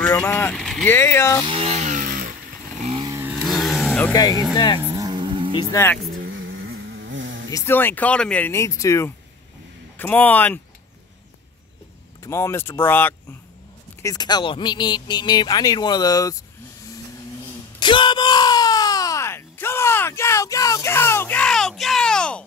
Real not. Yeah. Okay, he's next. He's next. He still ain't caught him yet. He needs to. Come on. Come on, Mr. Brock. He's got a little meep, meep, meep, meep. I need one of those. Come on! Come on! Go, go, go, go, go!